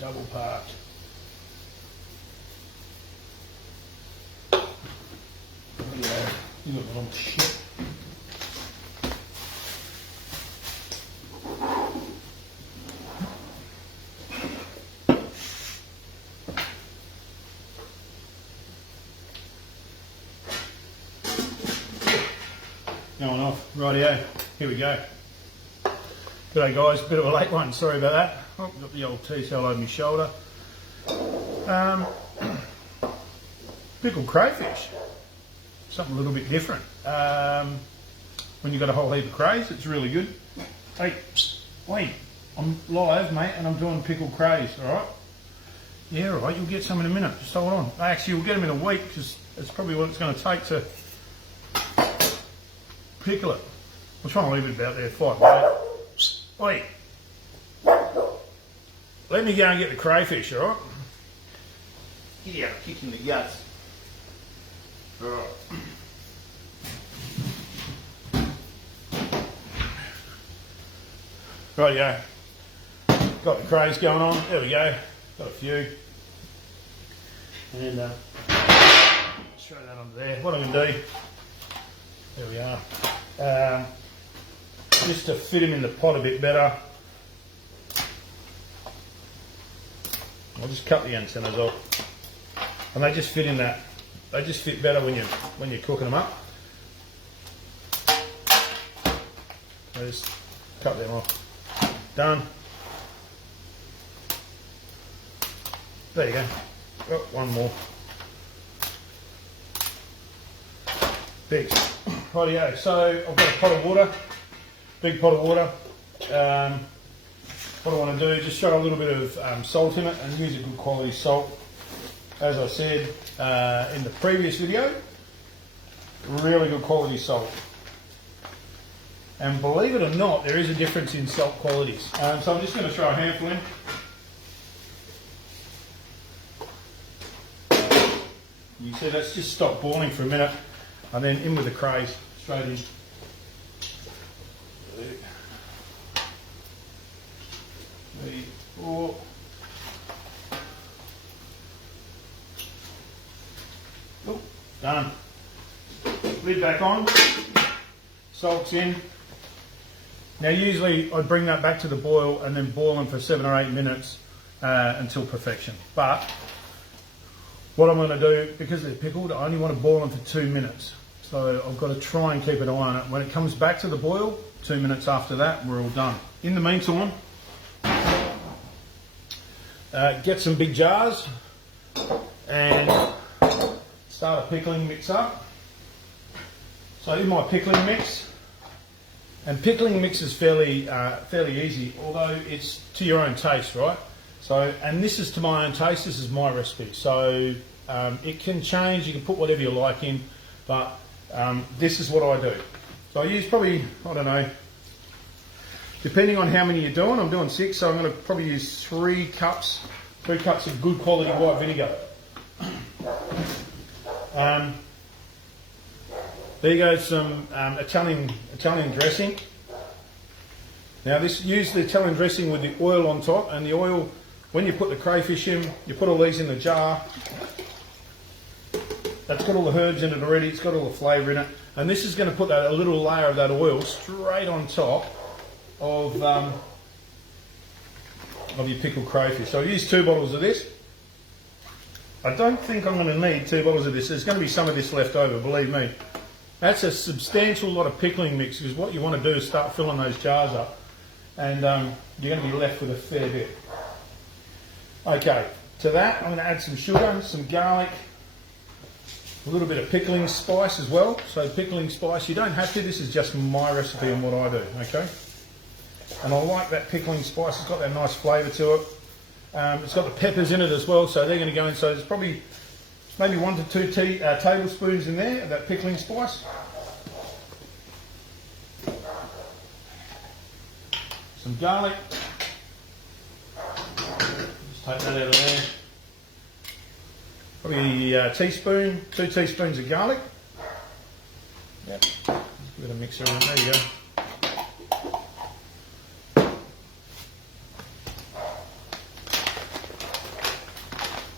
Double parked. Yeah, you little shit. Going off. Rightio, here we go. G'day guys, bit of a late one, sorry about that. Oh, got the old T-cell over my shoulder. Pickled crayfish. Something a little bit different. When you've got a whole heap of crays, it's really good. Hey, wait, I'm live, mate, and I'm doing pickled crays, alright? Yeah, alright, you'll get some in a minute, just hold on. Actually, you'll get them in a week, because it's probably what it's going to take to pickle it. We'll try and leave it about there 5 minutes. Wait. Let me go and get the crayfish, alright? Yeah, kick in the guts. Alright. Rightio. Got the crays going on. There we go. Got a few. And throw that under there. What I'm going to do, there we are. Just to fit them in the pot a bit better, I'll just cut the antennas off, and they just fit in that. They just fit better when you're cooking them up. So just cut them off. Done. There you go. Got one more. Thanks. Rightio. So I've got a pot of water. Big pot of water. What I want to do is just throw a little bit of salt in it, and use a good quality salt. As I said in the previous video, really good quality salt. And believe it or not, there is a difference in salt qualities. So I'm just going to throw a handful in. You see, that's just stopped boiling for a minute, and then in with the crays, straight in. 3, 4. Oh, done. Lid back on. Salt's in. Now usually I'd bring that back to the boil and then boil them for 7 or 8 minutes until perfection. But what I'm going to do, because they're pickled, I only want to boil them for 2 minutes. So I've got to try and keep an eye on it. When it comes back to the boil, 2 minutes after that, we're all done. In the meantime, get some big jars and start a pickling mix up. So in my pickling mix, and pickling mix is fairly easy, although it's to your own taste, right? So, and this is to my own taste, this is my recipe. So it can change, you can put whatever you like in, but this is what I do. So I use probably, I don't know, depending on how many you're doing, I'm doing 6, so I'm going to probably use 3 cups of good quality white vinegar. There you go, some Italian dressing. Now use the Italian dressing with the oil on top, and the oil, when you put the crayfish in, you put all these in the jar. That's got all the herbs in it already, it's got all the flavour in it, and this is going to put a little layer of that oil straight on top of your pickled crayfish. So I use 2 bottles of this. I don't think I'm going to need 2 bottles of this. There's going to be some of this left over, believe me. That's a substantial lot of pickling mix, because what you want to do is start filling those jars up, and you're going to be left with a fair bit. Okay, to that I'm going to add some sugar, some garlic, a little bit of pickling spice as well. So pickling spice, you don't have to, this is just my recipe and what I do, okay? And I like that pickling spice, it's got that nice flavour to it. It's got the peppers in it as well, so they're going to go in. So there's probably maybe 1 to 2 tablespoons in there of that pickling spice. Some garlic. Just take that out of there. Probably a teaspoon, 2 teaspoons of garlic. Yep. Just a bit of mixer in. There you go.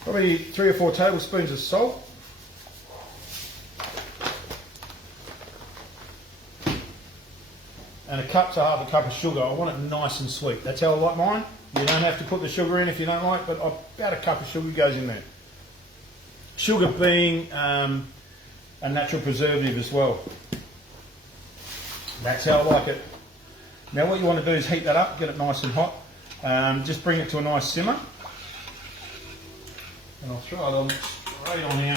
Probably 3 or 4 tablespoons of salt. And a cup to half a cup of sugar. I want it nice and sweet. That's how I like mine. You don't have to put the sugar in if you don't like, but about a cup of sugar goes in there. Sugar being a natural preservative as well. That's how I like it. Now what you want to do is heat that up, get it nice and hot. Just bring it to a nice simmer. And I'll throw it on straight on here.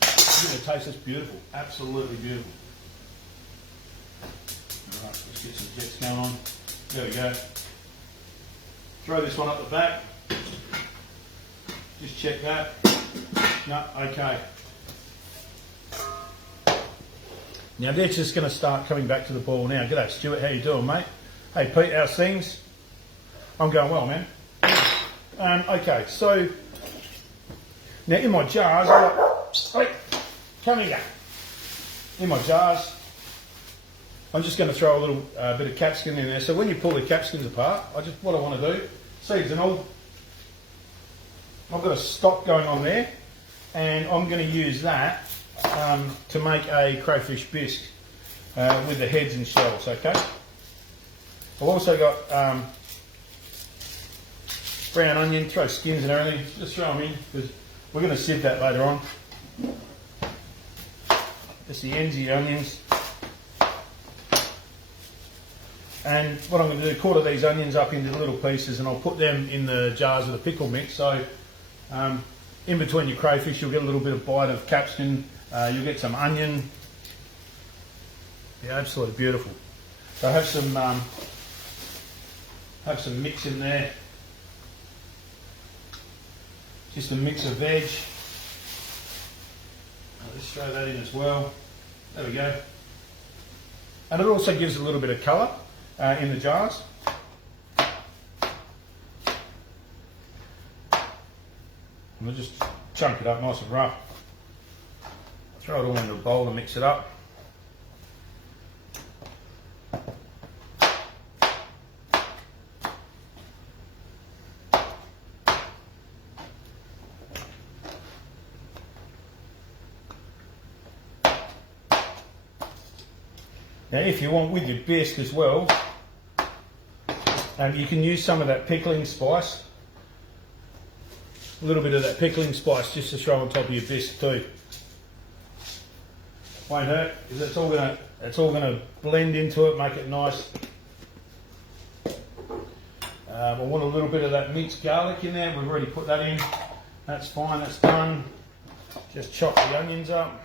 Give it a taste. It's beautiful. Absolutely beautiful. Alright, let's get some jets going on. There we go. Throw this one up the back. Just check that. No, okay. Now they're just going to start coming back to the boil now. G'day Stuart, how you doing, mate? Hey Pete, how's things? I'm going well, man. Okay, so now in my jars, come here. In my jars, I'm just going to throw a little bit of capsicum in there. So when you pull the capsicums apart, what I want to do, seeds and all, I've got a stock going on there, and I'm going to use that to make a crayfish bisque with the heads and shells. Okay. I've also got brown onion, throw skins and everything, just throw them in because we're going to sieve that later on. Just the ends of the onions. And what I'm going to do, quarter these onions up into little pieces, and I'll put them in the jars of the pickle mix. So in between your crayfish you'll get a little bit of bite of capsicum, you'll get some onion. Yeah, absolutely beautiful. So have some mix in there. Just a mix of veg. Let's throw that in as well. There we go. And it also gives a little bit of colour in the jars. And we'll just chunk it up nice and rough. Throw it all into a bowl and mix it up. Now if you want with your bisque as well, you can use some of that pickling spice, a little bit of that pickling spice just to throw on top of your bisque too. Won't hurt, because it's all gonna blend into it, make it nice. I want a little bit of that minced garlic in there. We've already put that in. That's fine, that's done. Just chop the onions up.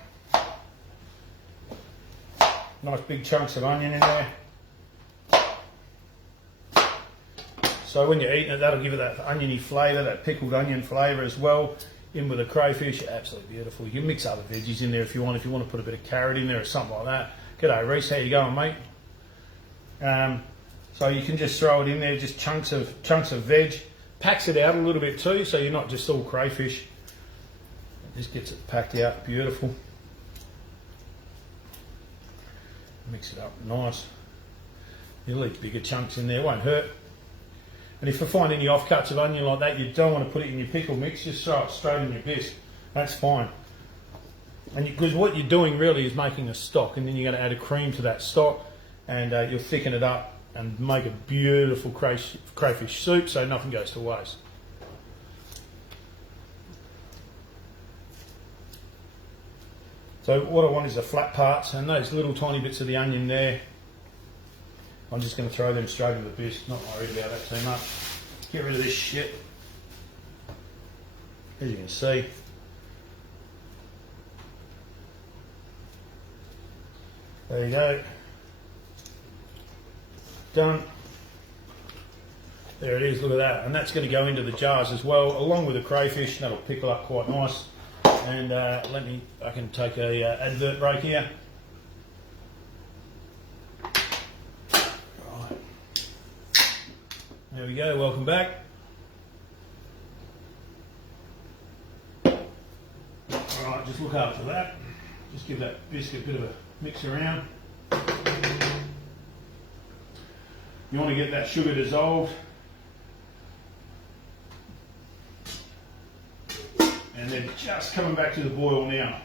Nice big chunks of onion in there. So when you're eating it, that'll give it that oniony flavour, that pickled onion flavour as well. In with the crayfish, absolutely beautiful. You can mix other veggies in there if you want. If you want to put a bit of carrot in there or something like that. G'day Reese, how you going, mate? So you can just throw it in there, just chunks of veg. Packs it out a little bit too, so you're not just all crayfish. It just gets it packed out, beautiful. Mix it up nice. You'll leave bigger chunks in there, won't hurt. And if you find any offcuts of onion like that, you don't want to put it in your pickle mix, just throw it straight in your bisque. That's fine. And because what you're doing really is making a stock, and then you're going to add a cream to that stock, and you'll thicken it up and make a beautiful crayfish soup, so nothing goes to waste. So what I want is the flat parts, and those little tiny bits of the onion there, I'm just going to throw them straight in the bisque, not worried about that too much. Get rid of this shit. As you can see. There you go. Done. There it is, look at that. And that's going to go into the jars as well, along with the crayfish. That'll pickle up quite nice. And I can take a advert break here. Right. There we go, welcome back. Alright, just look after that. Just give that biscuit a bit of a mix around. You want to get that sugar dissolved. and they're just coming back to the boil now.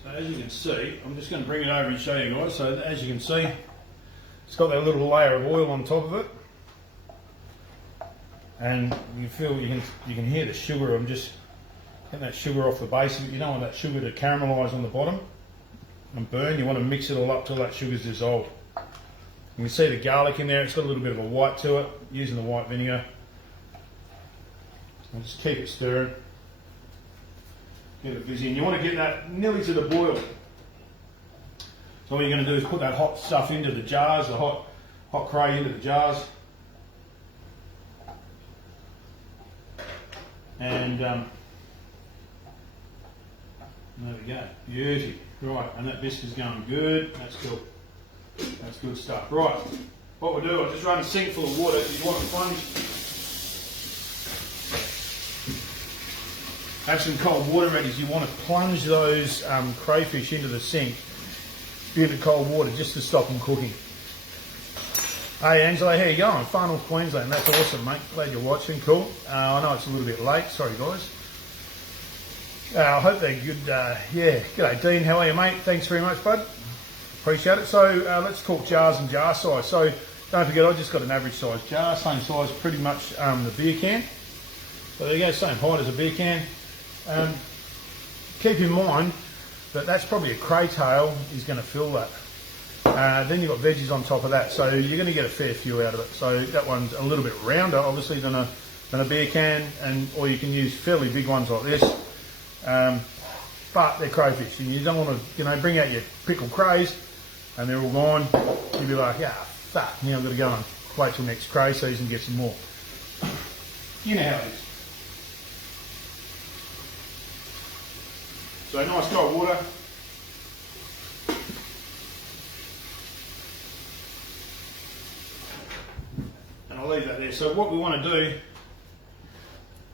So as you can see, I'm just going to bring it over and show you guys. So as you can see, it's got that little layer of oil on top of it, and you can hear the sugar. I'm just getting that sugar off the base of it. You don't want that sugar to caramelise on the bottom and burn. You want to mix it all up till that sugar's dissolved. You can see the garlic in there. It's got a little bit of a white to it. Using the white vinegar, and just keep it stirring. Get it busy, and you want to get that nearly to the boil. So all you're going to do is put that hot stuff into the jars, the hot cray into the jars, and there we go, beauty. Right, and that biscuit is going good. That's cool. That's good stuff. Right, what we'll do, I'll just run a sink full of water. You want to plunge. Have some cold water ready. You want to plunge those crayfish into the sink into cold water just to stop them cooking. Hey Angela, how you going? Far North Queensland. That's awesome, mate. Glad you're watching. Cool. I know it's a little bit late. Sorry, guys. I hope they're good. Yeah. G'day, Dean. How are you, mate? Thanks very much, bud. Appreciate it. So let's talk jars and jar size. So don't forget, I just got an average size jar, same size pretty much the beer can. So there you go, same height as a beer can. Keep in mind that that's probably a cray tail is going to fill that. Then you've got veggies on top of that, so you're going to get a fair few out of it. So that one's a little bit rounder, obviously, than a beer can, or you can use fairly big ones like this. But they're crayfish, and you don't want to, bring out your pickled crays, and they're all gone. You'll be like, yeah, fuck, now I've got to go and wait till next cray season and get some more. You know how it is. So nice cold water. And I'll leave that there. So what we want to do,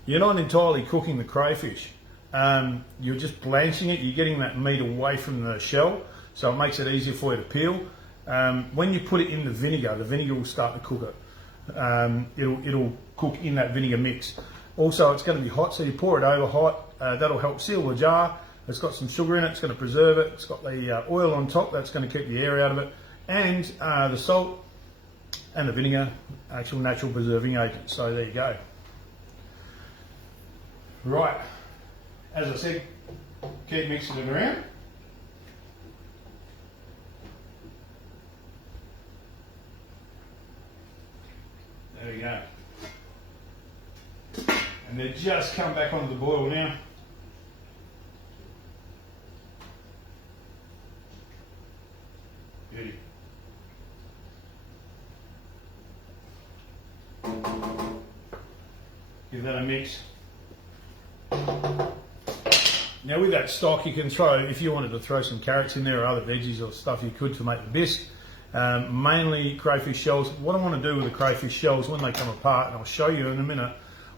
you're not entirely cooking the crayfish. You're just blanching it. You're getting that meat away from the shell, so it makes it easier for you to peel. When you put it in the vinegar will start to cook it. It'll cook in that vinegar mix. Also, it's going to be hot, so you pour it over hot. That'll help seal the jar. It's got some sugar in it, it's going to preserve it. It's got the oil on top, that's going to keep the air out of it. And the salt and the vinegar, actual natural preserving agent. So there you go. Right, as I said, keep mixing it around. There we go. And they've just come back onto the boil now. Beauty. Give that a mix. Now with that stock you can throw, if you wanted to throw some carrots in there or other veggies or stuff you could to make the bisque. Mainly crayfish shells. What I want to do with the crayfish shells when they come apart, and I'll show you in a minute,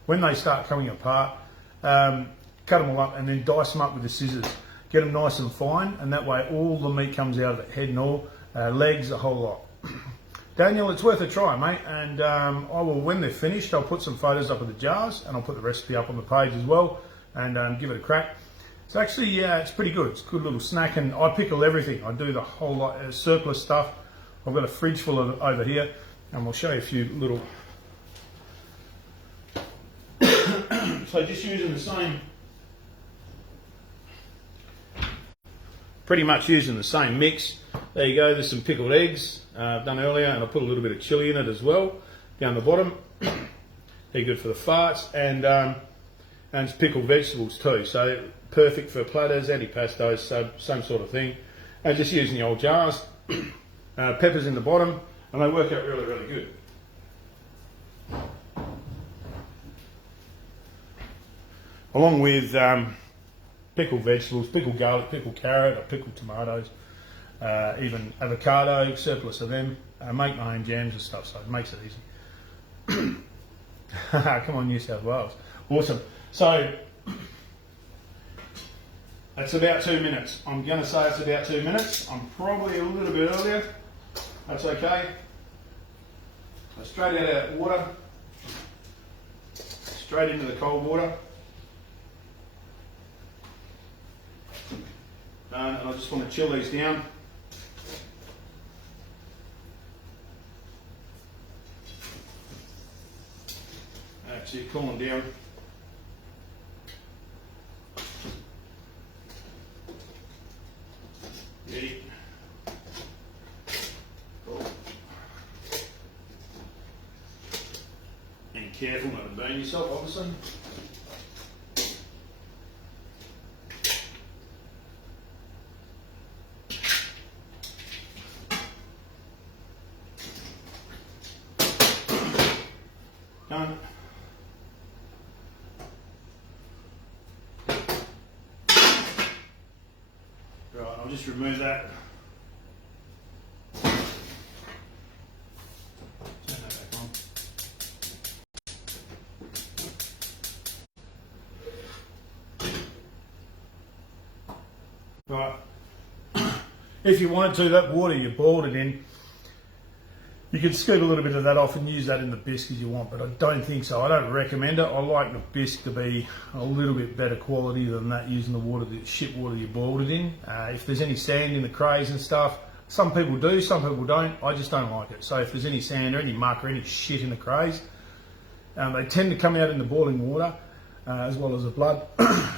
when they start coming apart, cut them all up and then dice them up with the scissors. Get them nice and fine, and that way all the meat comes out of it, head and all. Legs, a whole lot. Daniel, it's worth a try, mate, and I will, when they're finished, I'll put some photos up of the jars, and I'll put the recipe up on the page as well, and give it a crack. It's actually, yeah, it's pretty good. It's a good little snack, and I pickle everything. I do the whole lot, surplus stuff. I've got a fridge full of it over here, and we'll show you a few little... So just using the same... Pretty much using the same mix. There you go, there's some pickled eggs I've done earlier, and I'll put a little bit of chilli in it as well down the bottom. They're good for the farts, and it's pickled vegetables too, so perfect for platters, antipastos, so same sort of thing. And just using the old jars, peppers in the bottom, and they work out really, really good. Along with pickled vegetables, pickled garlic, pickled carrot, or pickled tomatoes, even avocado, surplus of them. Make my own jams and stuff, so it makes it easy. Come on, New South Wales. Awesome. So, That's about 2 minutes. I'm going to say it's about 2 minutes. I'm probably a little bit earlier. That's okay. So straight out of that water, straight into the cold water. And I just want to chill these down. That's it, cool them down. Ready. Cool. And careful not to burn yourself, obviously. Done. Right, I'll just remove that. Turn that back on. Right. If you wanted to, that water you boiled it in, you can scoop a little bit of that off and use that in the bisque as you want, but I don't think so. I don't recommend it. I like the bisque to be a little bit better quality than that, using the water, the shit water you boiled it in. If there's any sand in the crays and stuff, some people do, some people don't. I just don't like it. So if there's any sand or any muck or any shit in the crays, they tend to come out in the boiling water as well as the blood.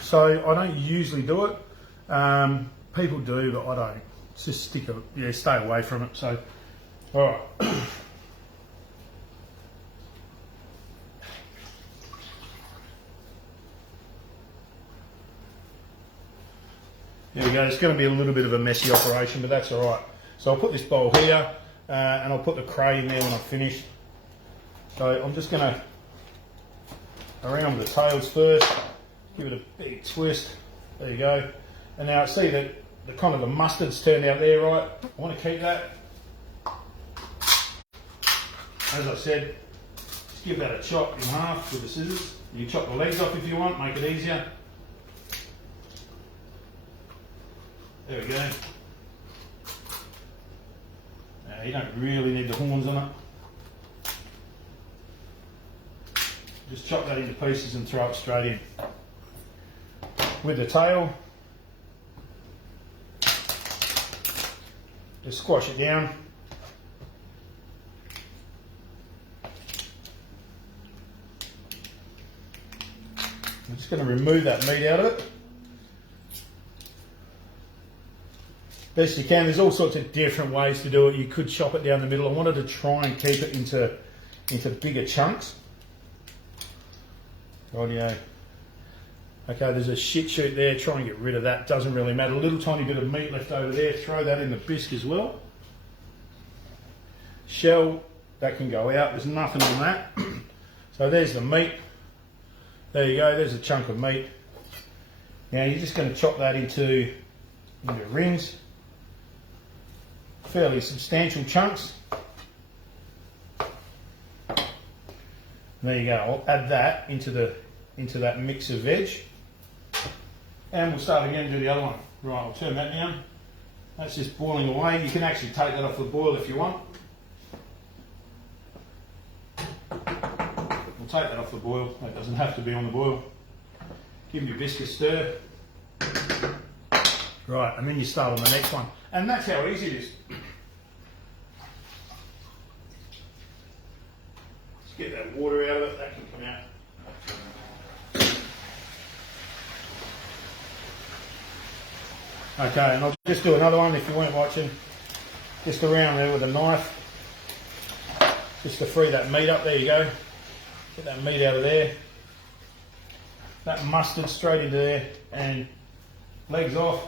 So I don't usually do it. People do, but I don't. It's just stay away from it. So. Alright. There we go. It's going to be a little bit of a messy operation, but that's alright. So I'll put this bowl here and I'll put the cray in there when I've finished. So I'm just going to around the tails first, give it a big twist. There you go. And now see that the kind of the mustard's turned out there, right? I want to keep that. As I said, just give that a chop in half with the scissors. You can chop the legs off if you want, make it easier. There we go. Now, you don't really need the horns on it. Just chop that into pieces and throw it straight in. With the tail, just squash it down. I'm just going to remove that meat out of it. Best you can. There's all sorts of different ways to do it. You could chop it down the middle. I wanted to try and keep it into bigger chunks. Rightio. Okay, there's a shit shoot there. Try and get rid of that. Doesn't really matter. A little tiny bit of meat left over there. Throw that in the bisque as well. Shell, that can go out. There's nothing on that. So there's the meat. There you go, there's a chunk of meat. Now you're just going to chop that into rings, fairly substantial chunks. There you go, I'll add that into that mix of veg. And we'll start again and do the other one. Right, I'll turn that down. That's just boiling away. You can actually take that off the boil if you want. Take that off the boil. That doesn't have to be on the boil. Give your bisque a stir. Right, and then you start on the next one. And that's how easy it is. Just get that water out of it. That can come out. Okay, and I'll just do another one if you weren't watching. Just around there with a knife. Just to free that meat up. There you go. Get that meat out of there. That mustard straight into there, and legs off.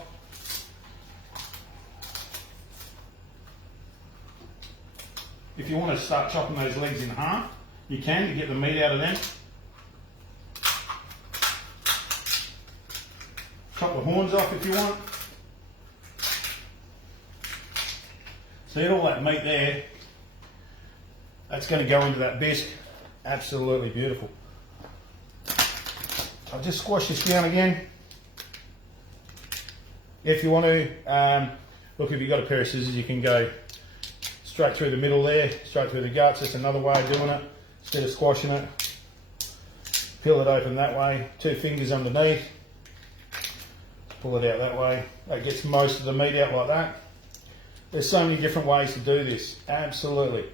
If you want to start chopping those legs in half, you can to get the meat out of them. Chop the horns off if you want. See all that meat there? That's going to go into that bisque. Absolutely beautiful. I'll just squash this down again. If you want to, look, if you've got a pair of scissors, you can go straight through the middle there, straight through the guts. That's another way of doing it. Instead of squashing it, peel it open that way, 2 fingers underneath, pull it out that way. That gets most of the meat out like that. There's so many different ways to do this, absolutely.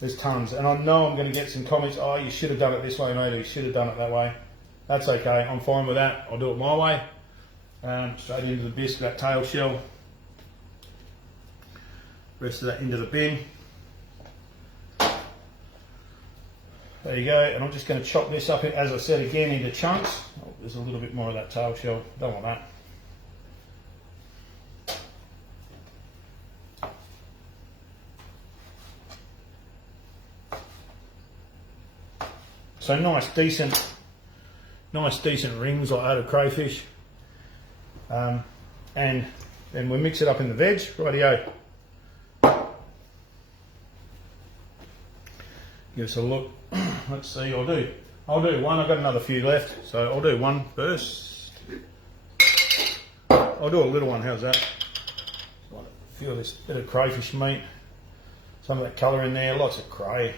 There's tons, and I know I'm going to get some comments, oh, you should have done it this way, mate, or you should have done it that way. That's okay, I'm fine with that. I'll do it my way. Straight into the bisque, that tail shell. Rest of that into the bin. There you go, and I'm just going to chop this up, as I said again, into chunks. Oh, there's a little bit more of that tail shell, don't want that. So nice decent rings like that of crayfish. And then we mix it up in the veg, rightio. Give us a look. Let's see, I'll do one. I've got another few left, so I'll do one first. I'll do a little one, how's that? Feel this bit of crayfish meat. Some of that colour in there, lots of cray.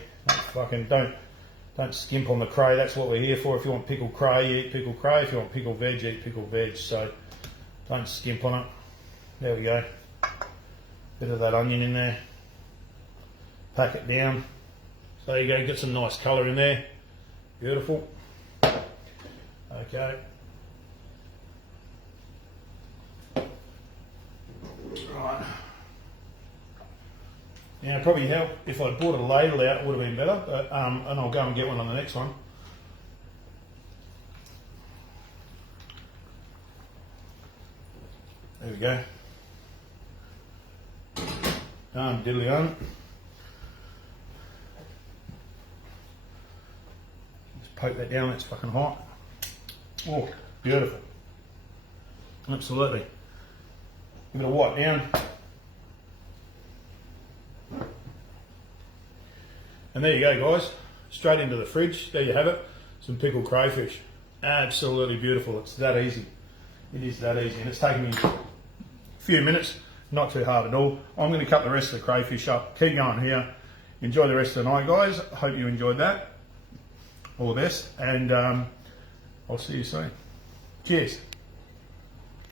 Don't skimp on the cray, that's what we're here for. If you want pickled cray, you eat pickled cray. If you want pickled veg, you eat pickled veg. So don't skimp on it. There we go. Bit of that onion in there. Pack it down. So there you go, get some nice colour in there. Beautiful. Okay. Right. Now, it'd probably help if I brought a ladle out, it would have been better, but, and I'll go and get one on the next one. There we go. Diddly-on. Just poke that down, it's fucking hot. Oh, beautiful. Absolutely. Give it a wipe down. And there you go, guys, straight into the fridge. There you have it, some pickled crayfish. Absolutely beautiful, it's that easy. It is that easy, and it's taken me a few minutes, not too hard at all. I'm going to cut the rest of the crayfish up, keep going here. Enjoy the rest of the night, guys. I hope you enjoyed that. All the best, and I'll see you soon. Cheers.